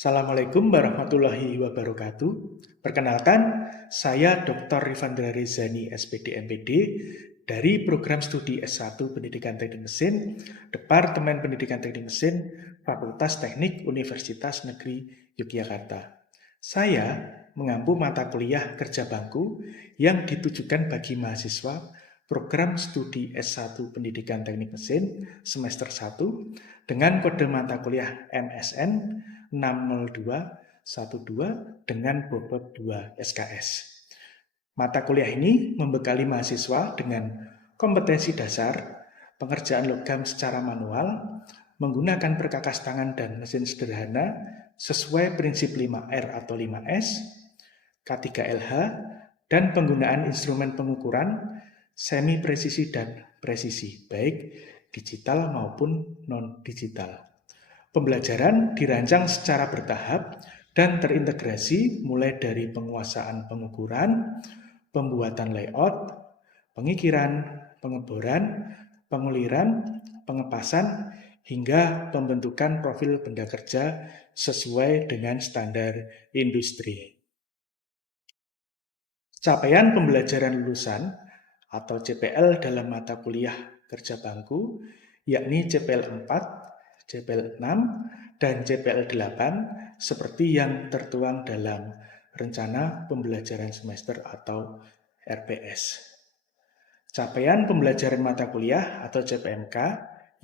Assalamualaikum warahmatullahi wabarakatuh. Perkenalkan, saya Dr. Rifandra Rezani, SPD MPD, dari Program Studi S1 Pendidikan Teknik Mesin, Departemen Pendidikan Teknik Mesin, Fakultas Teknik Universitas Negeri Yogyakarta. Saya mengampu mata kuliah kerja bangku yang ditujukan bagi mahasiswa Program Studi S1 Pendidikan Teknik Mesin semester 1 dengan kode mata kuliah MSN 60212 dengan bobot 2 SKS. Mata kuliah ini membekali mahasiswa dengan kompetensi dasar, pengerjaan logam secara manual, menggunakan perkakas tangan dan mesin sederhana sesuai prinsip 5R atau 5S, K3LH, dan penggunaan instrumen pengukuran semi presisi dan presisi, baik digital maupun non-digital. Pembelajaran dirancang secara bertahap dan terintegrasi mulai dari penguasaan pengukuran, pembuatan layout, pengikiran, pengeboran, penguliran, pengepasan, hingga pembentukan profil benda kerja sesuai dengan standar industri. Capaian pembelajaran lulusan atau CPL dalam mata kuliah kerja bangku yakni CPL 4, CPL 6, dan CPL 8 seperti yang tertuang dalam Rencana Pembelajaran Semester atau RPS. Capaian pembelajaran mata kuliah atau CPMK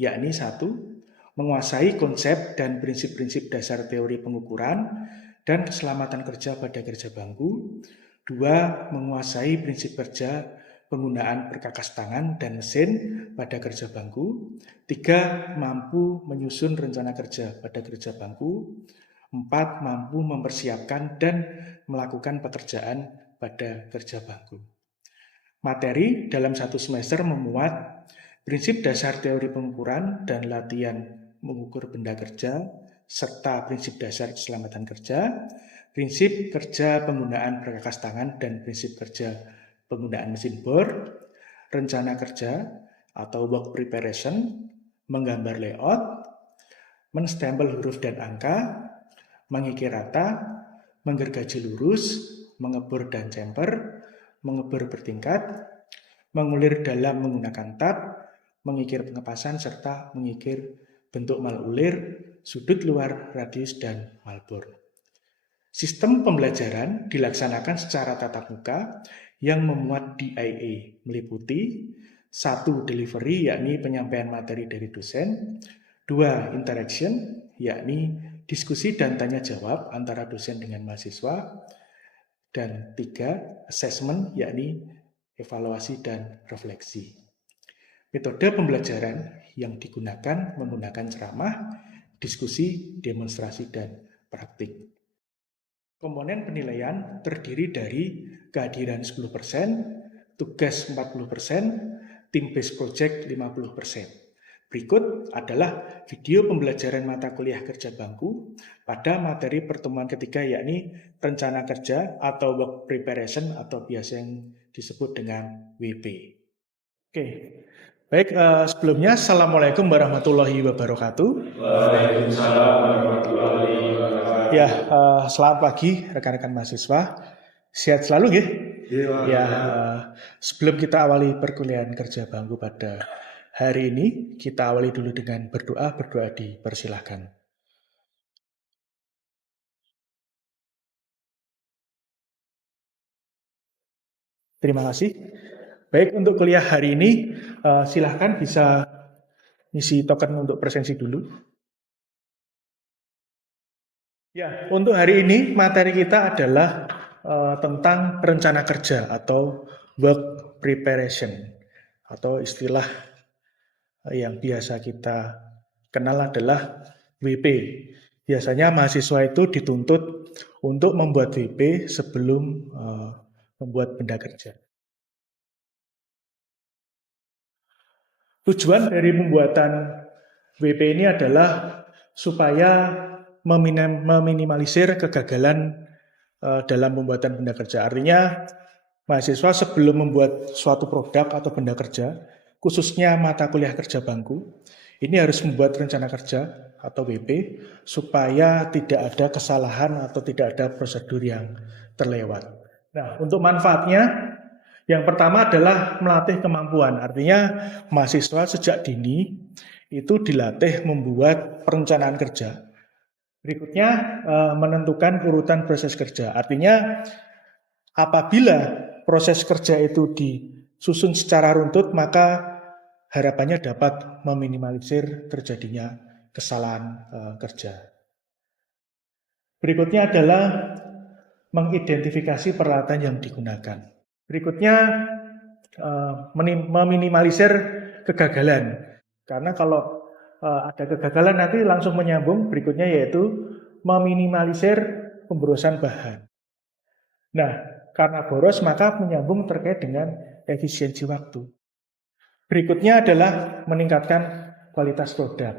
yakni 1. Menguasai konsep dan prinsip-prinsip dasar teori pengukuran dan keselamatan kerja pada kerja bangku. 2. Menguasai prinsip kerja penggunaan perkakas tangan dan mesin pada kerja bangku. 3. Mampu menyusun rencana kerja pada kerja bangku. 4. Mampu mempersiapkan dan melakukan pekerjaan pada kerja bangku. Materi dalam satu semester memuat prinsip dasar teori pengukuran dan latihan mengukur benda kerja, serta prinsip dasar keselamatan kerja, prinsip kerja penggunaan perkakas tangan dan prinsip kerja penggunaan mesin bor, rencana kerja atau work preparation, menggambar layout, menstempel huruf dan angka, mengikir rata, menggergaji lurus, mengebor dan chamfer, mengebor bertingkat, mengulir dalam menggunakan tab, mengikir pengepasan, serta mengikir bentuk mal ulir, sudut luar, radius, dan malbor. Sistem pembelajaran dilaksanakan secara tatap muka yang memuat DIA, meliputi 1. Delivery, yakni penyampaian materi dari dosen. 2. Interaction, yakni diskusi dan tanya jawab antara dosen dengan mahasiswa. Dan 3. Assessment, yakni evaluasi dan refleksi. Metode pembelajaran yang digunakan menggunakan ceramah, diskusi, demonstrasi, dan praktik. Komponen penilaian terdiri dari kehadiran 10%, tugas 40%, team-based project 50%. Berikut adalah video pembelajaran mata kuliah kerja bangku pada materi pertemuan ketiga, yakni rencana kerja atau work preparation atau biasa yang disebut dengan WP. Oke, baik, sebelumnya Assalamualaikum warahmatullahi wabarakatuh. Waalaikumsalam warahmatullahi wabarakatuh. Ya, selamat pagi rekan-rekan mahasiswa. Sehat selalu ya? Ya, sebelum kita awali perkuliahan kerja bangku pada hari ini, kita awali dulu dengan berdoa dipersilahkan. Terima kasih. Baik, untuk kuliah hari ini, silahkan bisa isi token untuk presensi dulu. Ya, untuk hari ini materi kita adalah tentang rencana kerja atau work preparation, atau istilah yang biasa kita kenal adalah WP. Biasanya mahasiswa itu dituntut untuk membuat WP sebelum membuat benda kerja. Tujuan dari pembuatan WP ini adalah supaya meminimalisir kegagalan dalam pembuatan benda kerja. Artinya, mahasiswa sebelum membuat suatu produk atau benda kerja, khususnya mata kuliah kerja bangku, Ini harus membuat rencana kerja atau WP supaya tidak ada kesalahan atau tidak ada prosedur yang terlewat. Nah, untuk manfaatnya, yang pertama adalah melatih kemampuan. Artinya mahasiswa sejak dini itu dilatih membuat perencanaan kerja. Berikutnya menentukan urutan proses kerja. Artinya apabila proses kerja itu disusun secara runtut, maka harapannya dapat meminimalisir terjadinya kesalahan kerja. Berikutnya adalah mengidentifikasi peralatan yang digunakan. Berikutnya meminimalisir kegagalan. Karena kalau ada kegagalan nanti langsung menyambung berikutnya yaitu meminimalisir pemborosan bahan. Nah, karena boros maka menyambung terkait dengan efisiensi waktu. Berikutnya adalah meningkatkan kualitas produk.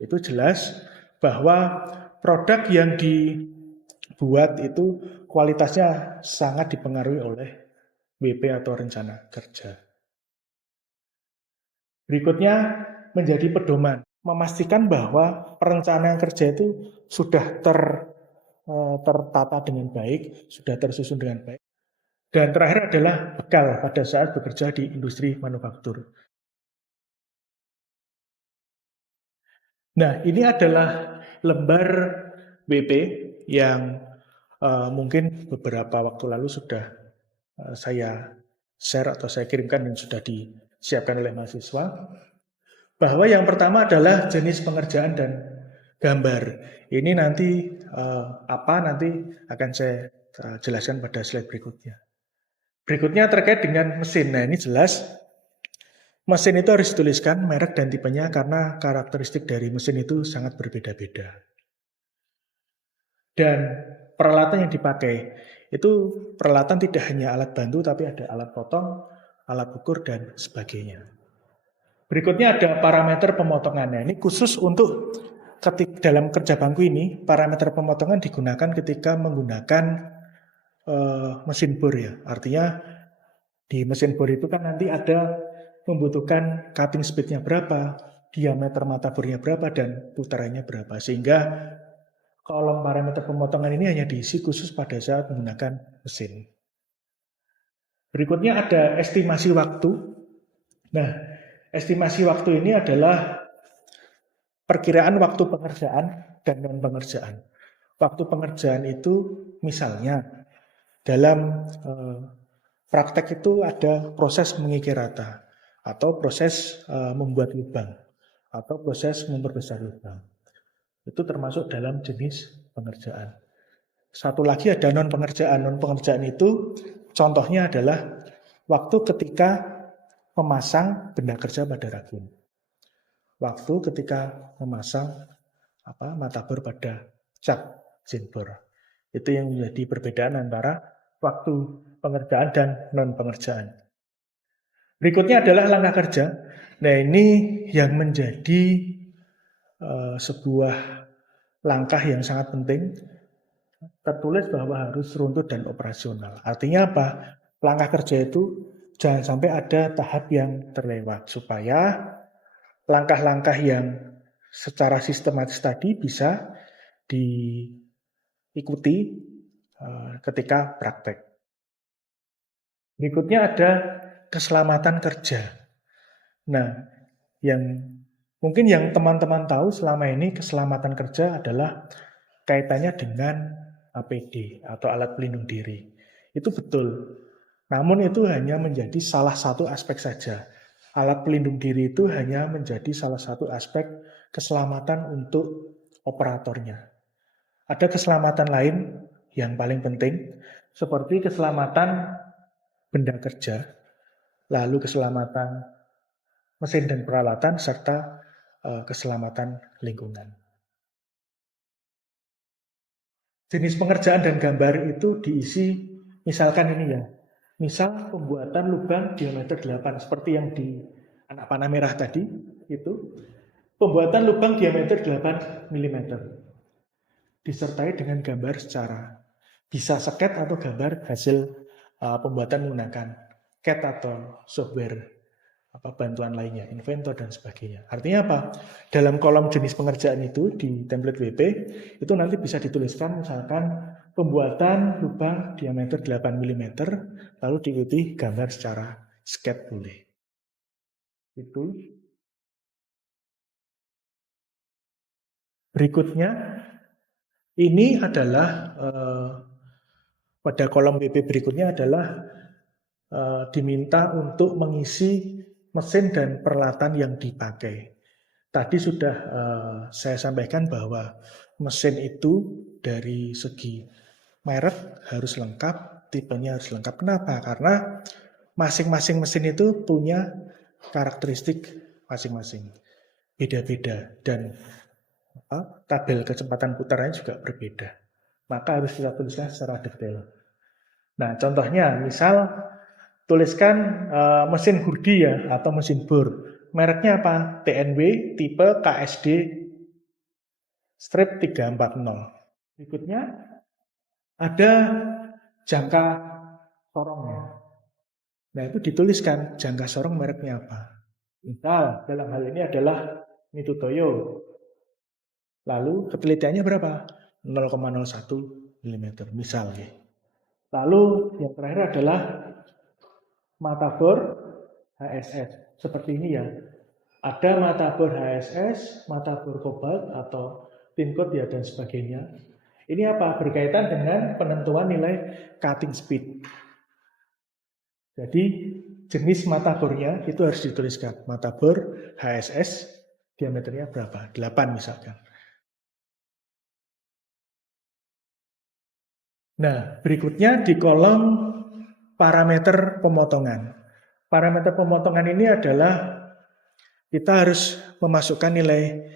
Itu jelas bahwa produk yang dibuat itu kualitasnya sangat dipengaruhi oleh WP atau rencana kerja. Berikutnya menjadi pedoman, memastikan bahwa perencanaan kerja itu sudah tertata dengan baik, sudah tersusun dengan baik. Dan terakhir adalah bekal pada saat bekerja di industri manufaktur. Nah, ini adalah lembar WP yang mungkin beberapa waktu lalu sudah saya share atau saya kirimkan dan sudah disiapkan oleh mahasiswa. Bahwa yang pertama adalah jenis pengerjaan dan gambar. Ini nanti nanti akan saya jelaskan pada slide berikutnya. Berikutnya terkait dengan mesin. Nah, ini jelas mesin itu harus dituliskan merek dan tipenya karena karakteristik dari mesin itu sangat berbeda-beda. Dan peralatan yang dipakai itu peralatan tidak hanya alat bantu tapi ada alat potong, alat ukur dan sebagainya. Berikutnya ada parameter pemotongannya. Ini khusus untuk dalam kerja bangku ini parameter pemotongan digunakan ketika menggunakan mesin bor ya. Artinya di mesin bor itu kan nanti ada membutuhkan cutting speed-nya berapa, diameter mata bornya berapa, dan putarannya berapa. Sehingga kolom parameter pemotongan ini hanya diisi khusus pada saat menggunakan mesin. Berikutnya ada estimasi waktu. Nah, estimasi waktu ini adalah perkiraan waktu pengerjaan dan non-pengerjaan. Waktu pengerjaan itu misalnya dalam praktek itu ada proses mengikir rata, atau proses membuat lubang, atau proses memperbesar lubang. Itu termasuk dalam jenis pengerjaan. Satu lagi ada non-pengerjaan. Non-pengerjaan itu contohnya adalah waktu ketika memasang benda kerja pada ragin. Waktu ketika memasang mata bor pada cap zinbor. Itu yang menjadi perbedaan antara waktu pengerjaan dan non-pengerjaan. Berikutnya adalah langkah kerja. Nah, ini yang menjadi sebuah langkah yang sangat penting. Tertulis bahwa harus runtut dan operasional. Artinya apa? Langkah kerja itu jangan sampai ada tahap yang terlewat supaya langkah-langkah yang secara sistematis tadi bisa diikuti ketika praktek. Berikutnya ada keselamatan kerja. Nah, mungkin yang teman-teman tahu selama ini keselamatan kerja adalah kaitannya dengan APD atau alat pelindung diri. Itu betul. Namun itu hanya menjadi salah satu aspek saja. Alat pelindung diri itu hanya menjadi salah satu aspek keselamatan untuk operatornya. Ada keselamatan lain yang paling penting, seperti keselamatan benda kerja, lalu keselamatan mesin dan peralatan, serta keselamatan lingkungan. Jenis pengerjaan dan gambar itu diisi, misalkan ini ya, misal pembuatan lubang diameter 8, seperti yang di anak panah merah tadi, itu pembuatan lubang diameter 8 mm, disertai dengan gambar secara bisa sket atau gambar hasil pembuatan menggunakan CAD atau software bantuan lainnya, inventor dan sebagainya. Artinya apa? Dalam kolom jenis pengerjaan itu di template WP itu nanti bisa dituliskan misalkan pembuatan lubang diameter 8 mm lalu diikuti gambar secara sketch boleh. Itu. Berikutnya ini adalah pada kolom WP berikutnya adalah diminta untuk mengisi mesin dan peralatan yang dipakai. Tadi sudah saya sampaikan bahwa mesin itu dari segi merek harus lengkap, tipenya harus lengkap. Kenapa? Karena masing-masing mesin itu punya karakteristik masing-masing, beda-beda, dan tabel kecepatan putarannya juga berbeda. Maka harus kita tuliskan secara detail. Nah, contohnya misal tuliskan mesin hurdi ya atau mesin bor. Mereknya apa? TNW tipe KSD strip 340. Berikutnya ada jangka sorongnya. Nah, itu dituliskan jangka sorong mereknya apa. Misal dalam hal ini adalah Mitutoyo. Lalu ketelitiannya berapa? 0,01 mm misal. Lalu yang terakhir adalah mata bor HSS. Seperti ini ya. Ada mata bor HSS, mata bor kobalt atau pin code ya dan sebagainya. Ini apa? Berkaitan dengan penentuan nilai cutting speed. Jadi jenis mata bornya itu harus dituliskan. Mata bor HSS diameternya berapa? 8 misalkan. Nah, berikutnya di kolom parameter pemotongan. Parameter pemotongan ini adalah kita harus memasukkan nilai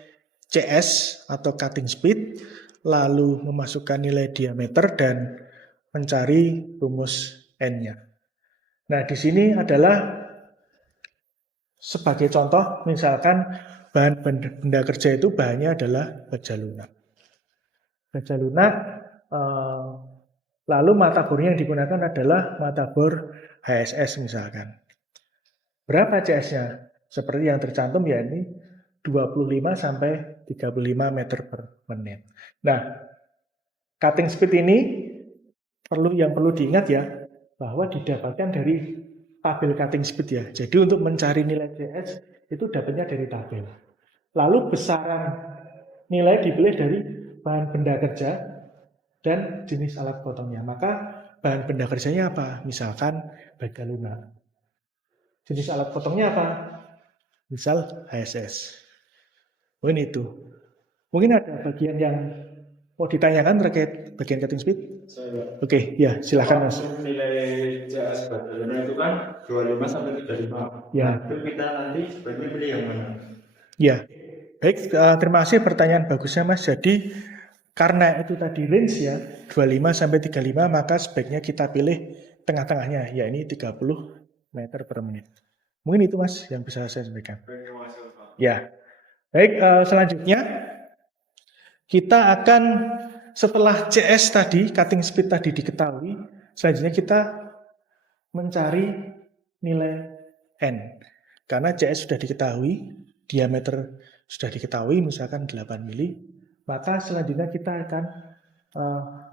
CS atau cutting speed, lalu memasukkan nilai diameter dan mencari rumus N-nya. Nah, di sini adalah sebagai contoh, misalkan bahan benda kerja itu bahannya adalah baja lunak. Baja lunak, lalu mata bornya yang digunakan adalah mata bor HSS misalkan. Berapa CS-nya? Seperti yang tercantum ya ini 25 sampai 35 meter per menit. Nah, cutting speed ini yang perlu diingat ya, bahwa didapatkan dari tabel cutting speed ya. Jadi untuk mencari nilai CS itu dapatnya dari tabel. Lalu besaran nilai dipilih dari bahan benda kerja dan jenis alat potongnya. Maka bahan benda kerjanya apa? Misalkan baja lunak. Jenis alat potongnya apa? Misal HSS. Mungkin itu. Mungkin ada bagian yang mau ditanyakan terkait bagian cutting speed? Oke, ya silakan Mas. Nilai CS baja lunak itu kan 25 sampai 35. Ya. Nah, kita nanti sebaiknya pilih yang mana? Ya. Baik, terima kasih pertanyaan bagusnya Mas. Jadi karena itu tadi range ya 25 sampai 35, maka sebaiknya kita pilih tengah-tengahnya, yakni 30 meter per menit. Mungkin itu Mas yang bisa saya sampaikan. Ya. Baik, selanjutnya kita akan setelah CS tadi, cutting speed tadi diketahui, selanjutnya kita mencari nilai N. Karena CS sudah diketahui, diameter sudah diketahui, misalkan 8 mili, maka selanjutnya kita akan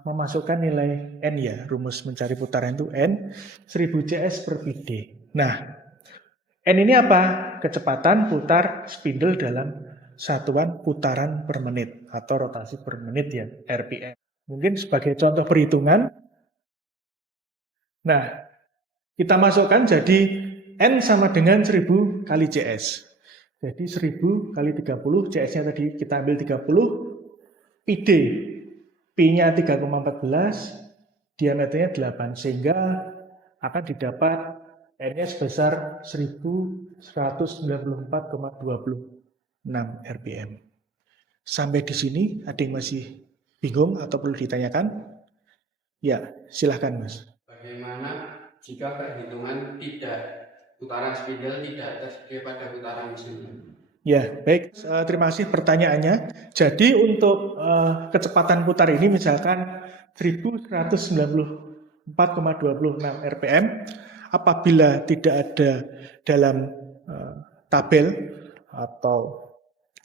memasukkan nilai N ya, rumus mencari putaran itu N, 1000 CS per PD. Nah, N ini apa? Kecepatan putar spindle dalam satuan putaran per menit atau rotasi per menit ya, RPM. Mungkin sebagai contoh perhitungan. Nah, kita masukkan jadi N sama dengan 1000 kali CS. Jadi 1000 kali 30, CS-nya tadi kita ambil 30, PD. P-nya 3,14, diameternya 8, sehingga akan didapat N-nya sebesar 1194,26 RPM. Sampai di sini ada yang masih bingung atau perlu ditanyakan? Ya, silahkan Mas. Bagaimana jika perhitungan putaran spindle tidak tersedia pada putaran mesin? Ya, baik. Terima kasih pertanyaannya. Jadi untuk kecepatan putar ini misalkan 1194,26 RPM, apabila tidak ada dalam tabel atau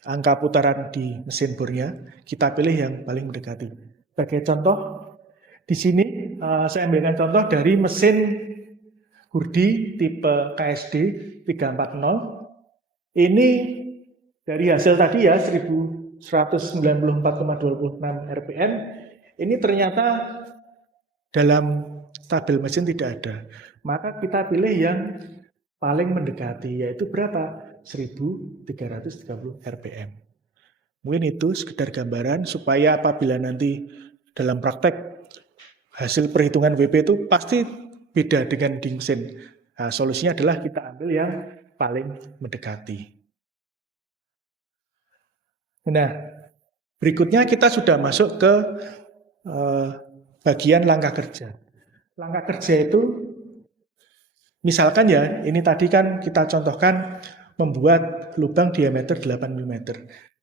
angka putaran di mesin bornya, kita pilih yang paling mendekati. Sebagai contoh, di sini saya ambilkan contoh dari mesin Hurdi tipe KSD 340. Ini dari hasil tadi ya 1194,26 rpm. Ini ternyata dalam tabel mesin tidak ada. Maka kita pilih yang paling mendekati, yaitu berapa? 1330 rpm. Mungkin itu sekedar gambaran supaya apabila nanti dalam praktek hasil perhitungan WP itu pasti beda dengan di mesin. Nah, solusinya adalah kita ambil yang paling mendekati. Nah, berikutnya kita sudah masuk ke bagian langkah kerja. Langkah kerja itu, misalkan ya, ini tadi kan kita contohkan membuat lubang diameter 8 mm.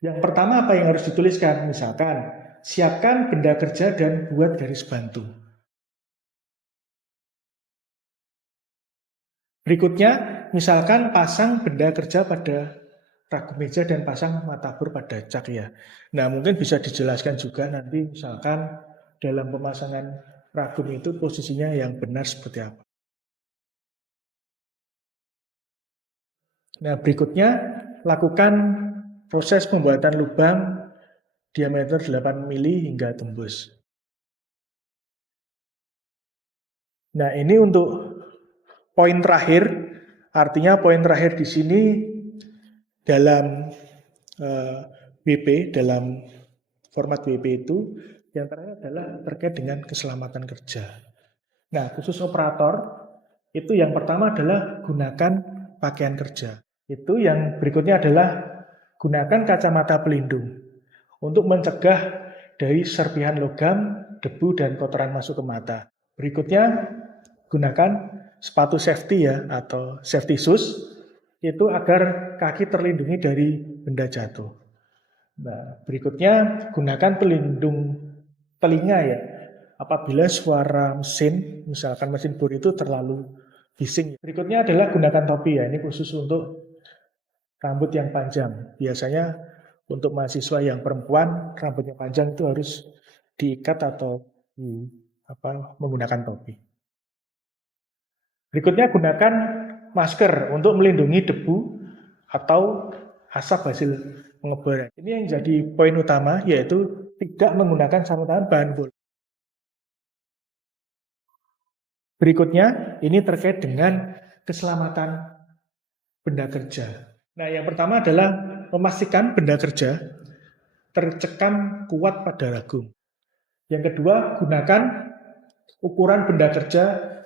Yang pertama apa yang harus dituliskan? Misalkan, siapkan benda kerja dan buat garis bantu. Berikutnya, misalkan pasang benda kerja pada ragum meja dan pasang matabor pada cak ya. Nah, mungkin bisa dijelaskan juga nanti misalkan dalam pemasangan ragum itu posisinya yang benar seperti apa. Nah, berikutnya lakukan proses pembuatan lubang diameter 8 mm hingga tembus. Nah, ini untuk poin terakhir, artinya poin terakhir di sini dalam WP, dalam format WP itu, yang terakhir adalah terkait dengan keselamatan kerja. Nah, khusus operator, itu yang pertama adalah gunakan pakaian kerja. Itu yang berikutnya adalah gunakan kacamata pelindung untuk mencegah dari serpihan logam, debu, dan kotoran masuk ke mata. Berikutnya, gunakan sepatu safety ya, atau safety shoes, itu agar kaki terlindungi dari benda jatuh. Nah, berikutnya gunakan pelindung telinga ya. Apabila suara mesin, misalkan mesin bor itu terlalu bising. Berikutnya adalah gunakan topi ya. Ini khusus untuk rambut yang panjang. Biasanya untuk mahasiswa yang perempuan, rambutnya panjang itu harus diikat atau menggunakan topi. Berikutnya gunakan masker untuk melindungi debu atau asap hasil pengeboran. Ini yang jadi poin utama, yaitu tidak menggunakan sarung tangan bahan bola. Berikutnya, ini terkait dengan keselamatan benda kerja. Nah, yang pertama adalah memastikan benda kerja tercekam kuat pada ragum. Yang kedua, gunakan ukuran benda kerja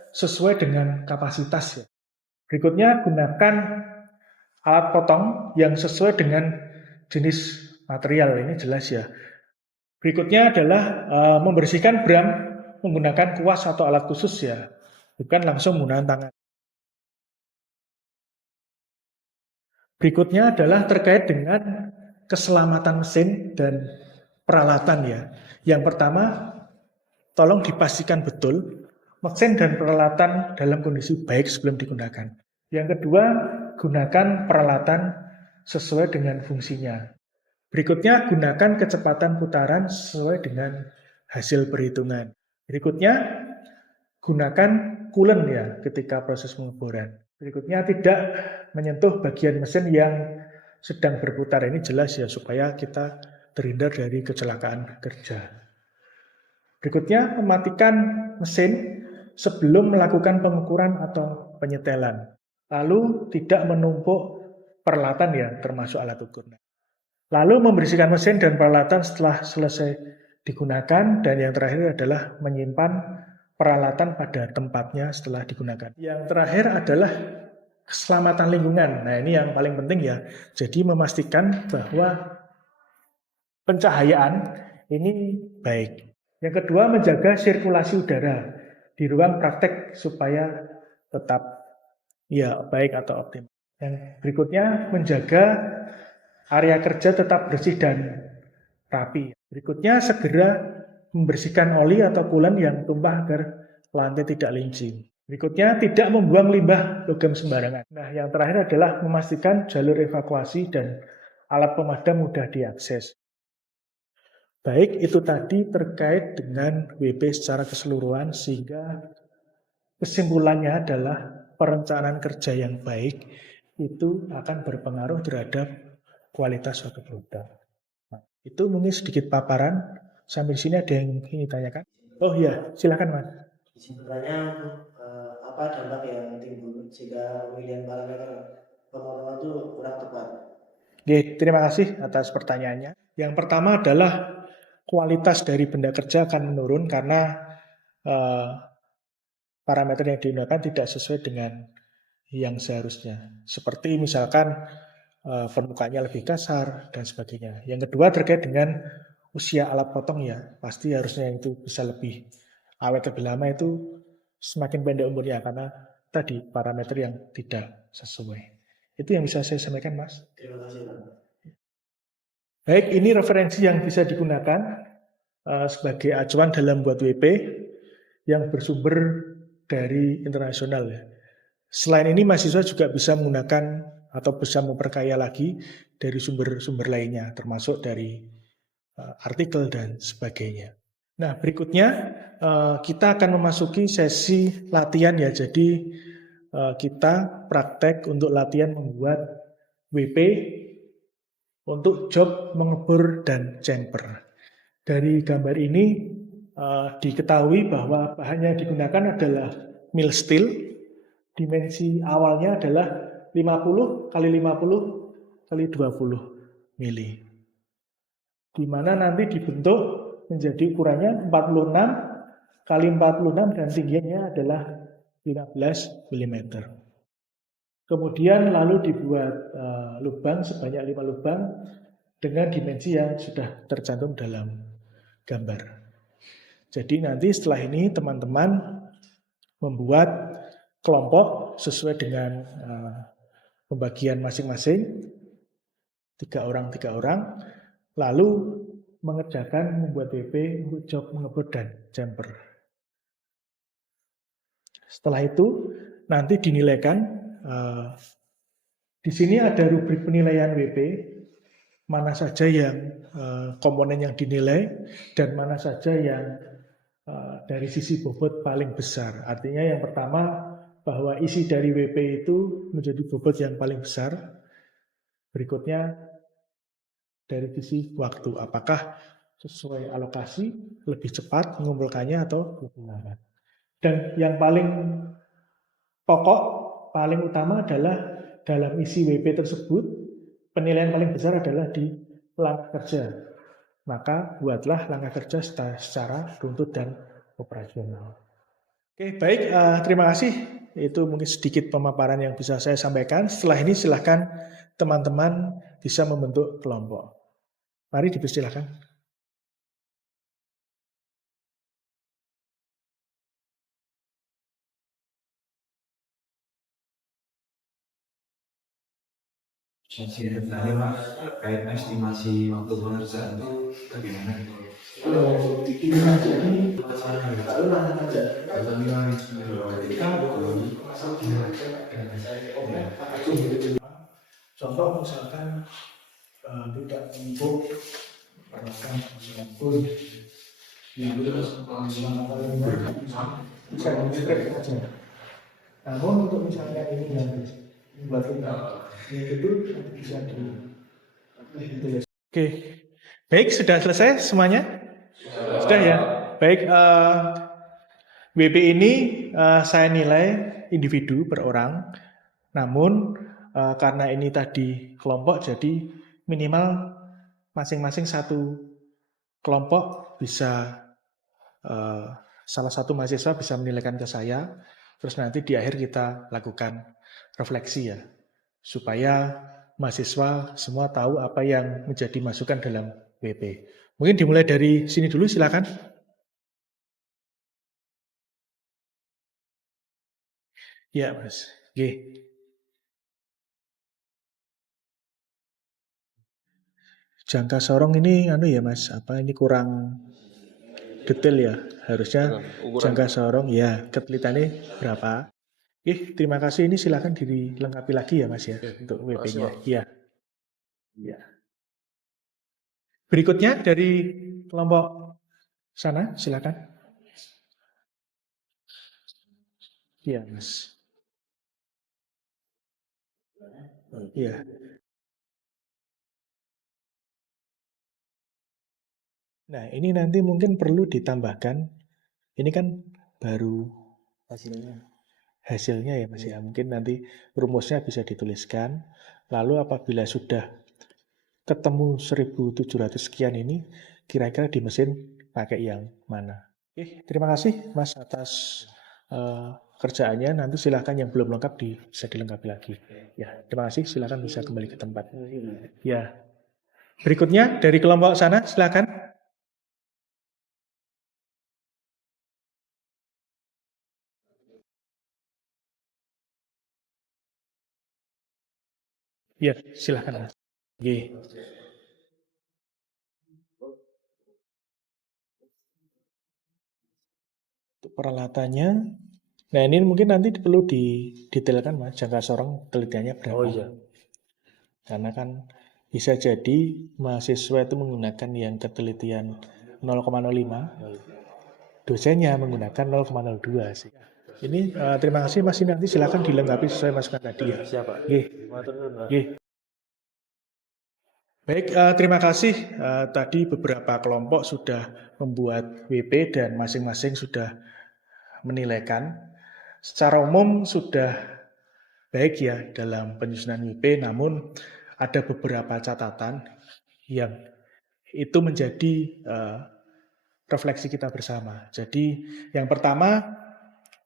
sesuai dengan kapasitas ya. Berikutnya, gunakan alat potong yang sesuai dengan jenis material. Ini jelas ya. Berikutnya adalah membersihkan bram menggunakan kuas atau alat khusus ya. Bukan langsung menggunakan tangan. Berikutnya adalah terkait dengan keselamatan mesin dan peralatan ya. Yang pertama, tolong dipastikan betul mesin dan peralatan dalam kondisi baik sebelum digunakan. Yang kedua, gunakan peralatan sesuai dengan fungsinya. Berikutnya, gunakan kecepatan putaran sesuai dengan hasil perhitungan. Berikutnya, gunakan coolant ya ketika proses pengeboran. Berikutnya, tidak menyentuh bagian mesin yang sedang berputar. Ini jelas ya, supaya kita terhindar dari kecelakaan kerja. Berikutnya, mematikan mesin sebelum melakukan pengukuran atau penyetelan. Lalu, tidak menumpuk peralatan ya, termasuk alat ukur. Lalu, membersihkan mesin dan peralatan setelah selesai digunakan. Dan yang terakhir adalah menyimpan peralatan pada tempatnya setelah digunakan. Yang terakhir adalah keselamatan lingkungan. Nah, ini yang paling penting ya. Jadi memastikan bahwa pencahayaan ini baik. Yang kedua, menjaga sirkulasi udara di ruang praktek supaya tetap ya baik atau optimal. Yang berikutnya, menjaga area kerja tetap bersih dan rapi. Berikutnya, segera membersihkan oli atau coolant yang tumpah agar lantai tidak lincin. Berikutnya, tidak membuang limbah logam sembarangan. Nah, yang terakhir adalah memastikan jalur evakuasi dan alat pemadam mudah diakses. Baik, itu tadi terkait dengan WP secara keseluruhan, sehingga kesimpulannya adalah perencanaan kerja yang baik itu akan berpengaruh terhadap kualitas suatu produk. Nah, itu mungkin sedikit paparan. Sampai di sini ada yang ingin ditanyakan? Oh iya, silakan Mas. Sebenarnya untuk apa dampak yang timbul jika pemilihan parameter pemotongan itu kurang tepat? Oke, terima kasih atas pertanyaannya. Yang pertama adalah kualitas dari benda kerja akan menurun karena eh, parameter yang digunakan tidak sesuai dengan yang seharusnya. Seperti misalkan permukaannya lebih kasar dan sebagainya. Yang kedua terkait dengan usia alat potong ya, pasti harusnya itu bisa lebih awet lebih lama, itu semakin pendek umurnya karena tadi parameter yang tidak sesuai. Itu yang bisa saya sampaikan, Mas. Terima kasih, Pak. Baik, ini referensi yang bisa digunakan sebagai acuan dalam buat WP yang bersumber dari internasional ya. Selain ini, mahasiswa juga bisa menggunakan atau bisa memperkaya lagi dari sumber-sumber lainnya, termasuk dari artikel dan sebagainya. Nah, berikutnya kita akan memasuki sesi latihan ya. Jadi kita praktek untuk latihan membuat WP untuk job mengebor dan chamber. Dari gambar ini diketahui bahwa bahan yang digunakan adalah mill steel. Dimensi awalnya adalah 50 kali 50 kali 20 mili. Di mana nanti dibentuk menjadi ukurannya 46 kali 46 dan tingginya adalah 15 mm. Kemudian lalu dibuat lubang sebanyak 5 lubang dengan dimensi yang sudah tercantum dalam gambar. Jadi nanti setelah ini teman-teman membuat kelompok sesuai dengan pembagian masing-masing, 3 orang, lalu mengerjakan membuat WP untuk job mengebor dan chamber. Setelah itu nanti dinilaikan. Di sini ada rubrik penilaian WP, mana saja yang komponen yang dinilai dan mana saja yang dari sisi bobot paling besar. Artinya yang pertama bahwa isi dari WP itu menjadi bobot yang paling besar. Berikutnya dari sisi waktu, apakah sesuai alokasi, lebih cepat mengumpulkannya atau lebih lambat. Dan yang paling pokok, paling utama adalah dalam isi WP tersebut, penilaian paling besar adalah di langkah kerja. Maka buatlah langkah kerja secara runtut dan operasional. Oke, baik. Terima kasih. Itu mungkin sedikit pemaparan yang bisa saya sampaikan. Setelah ini silahkan teman-teman bisa membentuk kelompok. Mari dipersilakan. Sesi terakhir Mas, terkait estimasi waktu pengerjaan itu bagaimana? Contoh misalkan tidak menumpuk pun bisa dilihat aja. Namun untuk misalnya ini yang buat kita itu bisa ditulis. Oke, baik, sudah selesai semuanya? Sudah ya. Baik, WP ini saya nilai individu per orang. Namun karena ini tadi kelompok, jadi minimal masing-masing satu kelompok bisa salah satu mahasiswa bisa menilaikan ke saya. Terus nanti di akhir kita lakukan refleksi ya, supaya mahasiswa semua tahu apa yang menjadi masukan dalam WP. Mungkin dimulai dari sini dulu, silakan. Ya, Mas. Oke. Jangka sorong ini ya Mas, apa ini kurang detail ya. Harusnya Ukuran. jangka sorong ya ketelitiannya berapa. Terima kasih. Ini silakan dilengkapi lagi ya Mas ya untuk WP-nya. Pak. Iya. Ya. Berikutnya dari kelompok sana, silakan. Iya, Mas. Iya. Nah, ini nanti mungkin perlu ditambahkan. Ini kan baru hasilnya ya Mas ya. Mungkin nanti rumusnya bisa dituliskan. Lalu apabila sudah ketemu 1700 sekian ini, kira-kira di mesin pakai yang mana? Terima kasih Mas atas kerjaannya. Nanti silahkan yang belum lengkap bisa dilengkapi lagi. Ya, terima kasih. Silahkan bisa kembali ke tempat. Ya. Berikutnya dari kelompok sana, silahkan. Ya, silahkan Mas. Untuk peralatannya, nah ini mungkin nanti perlu didetailkan Mas, jangka sorong telitiannya berapa. Karena kan bisa jadi mahasiswa itu menggunakan yang ketelitian 0,05, dosennya menggunakan 0,02 sih. Ini terima kasih Mas, ini nanti silakan dilengkapi sesuai masukan tadi ya. Siapa? Baik, terima kasih. Tadi beberapa kelompok sudah membuat WP dan masing-masing sudah menilaikan. Secara umum sudah baik ya dalam penyusunan WP, namun ada beberapa catatan yang itu menjadi refleksi kita bersama. Jadi yang pertama,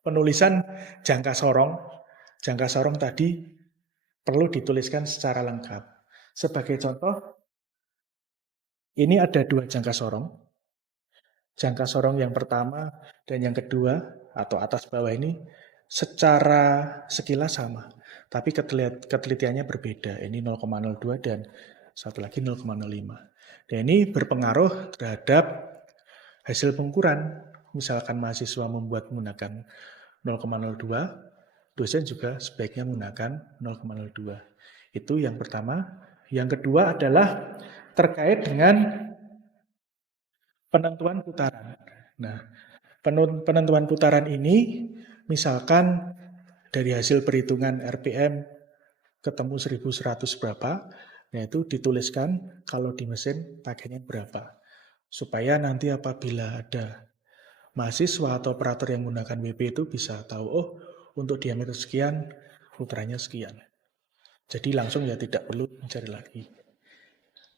penulisan jangka sorong. Jangka sorong tadi perlu dituliskan secara lengkap. Sebagai contoh, ini ada 2 jangka sorong. Jangka sorong yang pertama dan yang kedua atau atas bawah ini secara sekilas sama. Tapi ketelitiannya berbeda. Ini 0,02 dan satu lagi 0,05. Dan ini berpengaruh terhadap hasil pengukuran. Misalkan mahasiswa menggunakan 0,02, dosen juga sebaiknya menggunakan 0,02. Itu yang pertama. Yang kedua adalah terkait dengan penentuan putaran. Nah, penentuan putaran ini misalkan dari hasil perhitungan RPM ketemu 1100 berapa, nah itu dituliskan kalau di mesin pakainya berapa. Supaya nanti apabila ada mahasiswa atau operator yang menggunakan WP itu bisa tahu, oh untuk diameter sekian, putarannya sekian. Jadi langsung ya tidak perlu mencari lagi.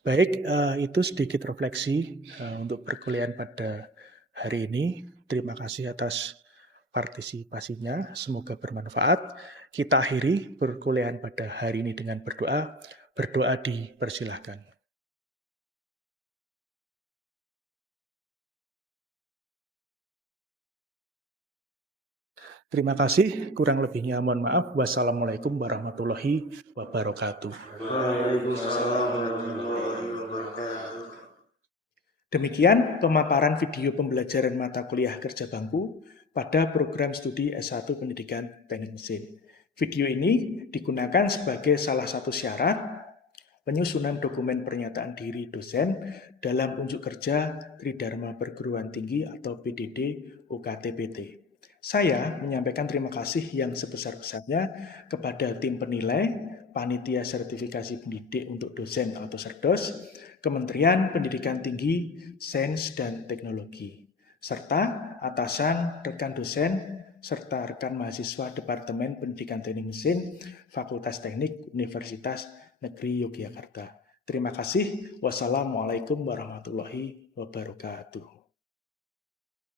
Baik, itu sedikit refleksi untuk perkuliahan pada hari ini. Terima kasih atas partisipasinya, semoga bermanfaat. Kita akhiri perkuliahan pada hari ini dengan berdoa. Berdoa dipersilahkan. Terima kasih, kurang lebihnya mohon maaf. Wassalamualaikum warahmatullahi wabarakatuh. Waalaikumsalam warahmatullahi wabarakatuh. Demikian pemaparan video pembelajaran mata kuliah kerja bangku pada program studi S1 Pendidikan Teknik Mesin. Video ini digunakan sebagai salah satu syarat penyusunan dokumen pernyataan diri dosen dalam unjuk kerja Tridharma Perguruan Tinggi atau PDD UKT-PT. Saya menyampaikan terima kasih yang sebesar-besarnya kepada tim penilai, panitia sertifikasi pendidik untuk dosen atau Serdos, Kementerian Pendidikan Tinggi, Sains dan Teknologi, serta atasan, rekan dosen, serta rekan mahasiswa Departemen Pendidikan Teknik Mesin, Fakultas Teknik Universitas Negeri Yogyakarta. Terima kasih. Wassalamualaikum warahmatullahi wabarakatuh.